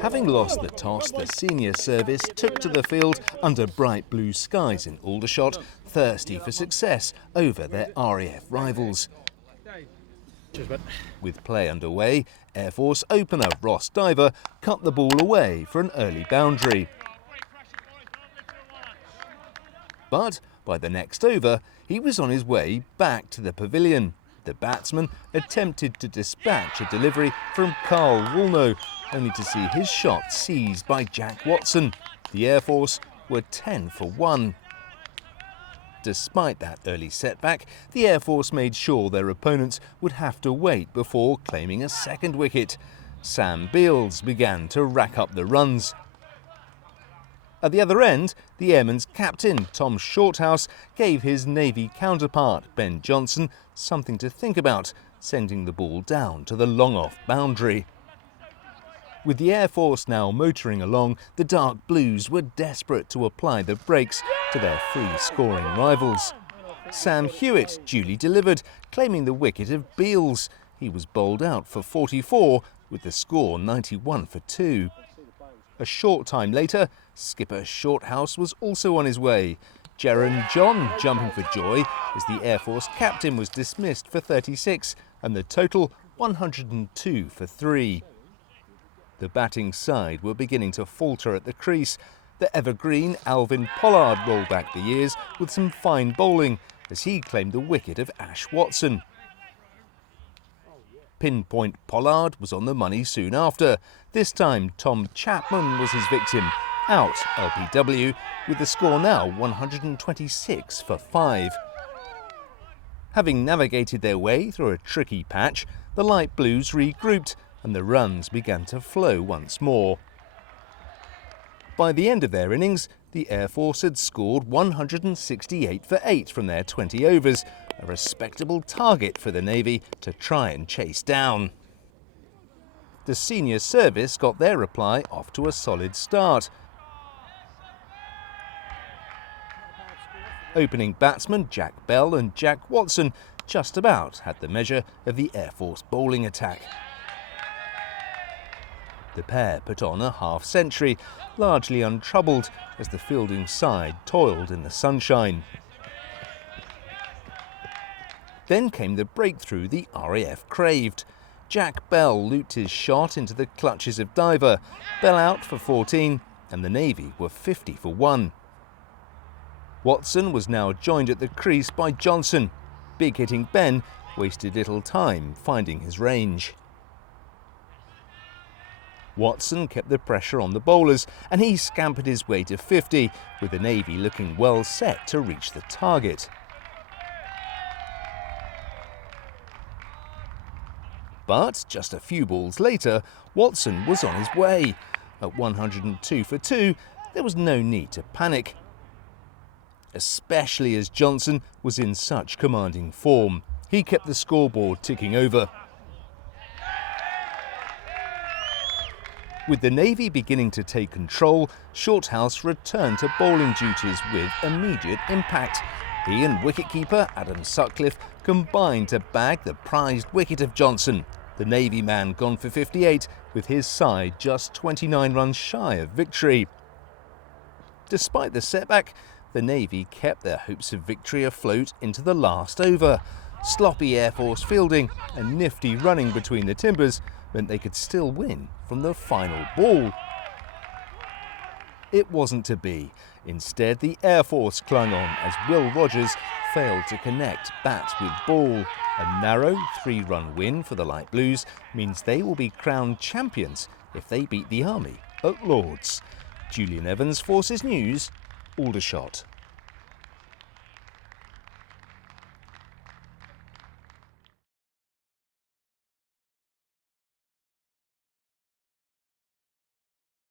Having lost the toss, the senior service took to the field under bright blue skies in Aldershot, thirsty for success over their RAF rivals. With play underway, Air Force opener Ross Diver cut the ball away for an early boundary. But by the next over, he was on his way back to the pavilion. The batsman attempted to dispatch a delivery from Carl Woolnough, only to see his shot seized by Jack Watson. The Air Force were 10 for 1. Despite that early setback, the Air Force made sure their opponents would have to wait before claiming a second wicket. Sam Beals began to rack up the runs. At the other end, the Airmen's captain, Tom Shorthouse, gave his Navy counterpart, Ben Johnson, something to think about, sending the ball down to the long-off boundary. With the Air Force now motoring along, the Dark Blues were desperate to apply the brakes to their free-scoring rivals. Sam Hewitt duly delivered, claiming the wicket of Beals. He was bowled out for 44, with the score 91 for 2. A short time later, skipper Shorthouse was also on his way. Jaron John jumping for joy as the Air Force captain was dismissed for 36 and the total 102 for 3. The batting side were beginning to falter at the crease. The evergreen Alvin Pollard rolled back the years with some fine bowling as he claimed the wicket of Ash Watson. Pinpoint Pollard was on the money soon after. This time Tom Chapman was his victim, out LPW, with the score now 126 for 5. Having navigated their way through a tricky patch, the Light Blues regrouped and the runs began to flow once more. By the end of their innings, the Air Force had scored 168 for 8 from their 20 overs, a respectable target for the Navy to try and chase down. The senior service got their reply off to a solid start. Opening batsmen Jack Bell and Jack Watson just about had the measure of the Air Force bowling attack. The pair put on a half-century, largely untroubled as the fielding side toiled in the sunshine. Then came the breakthrough the RAF craved. Jack Bell looped his shot into the clutches of Diver. Bell out for 14 and the Navy were 50 for 1. Watson was now joined at the crease by Johnson. Big-hitting Ben wasted little time finding his range. Watson kept the pressure on the bowlers and he scampered his way to 50, with the Navy looking well set to reach the target. But just a few balls later, Watson was on his way. At 102 for 2, there was no need to panic, especially as Johnson was in such commanding form. He kept the scoreboard ticking over. With the Navy beginning to take control, Shorthouse returned to bowling duties with immediate impact. He and wicketkeeper Adam Sutcliffe combined to bag the prized wicket of Johnson. The Navy man gone for 58, with his side just 29 runs shy of victory. Despite the setback, the Navy kept their hopes of victory afloat into the last over. Sloppy Air Force fielding and nifty running between the timbers meant they could still win from the final ball. It wasn't to be. Instead, the Air Force clung on as Will Rogers failed to connect bat with ball. A narrow 3-run win for the Light Blues means they will be crowned champions if they beat the Army at Lord's. Julian Evans, Forces News, Aldershot.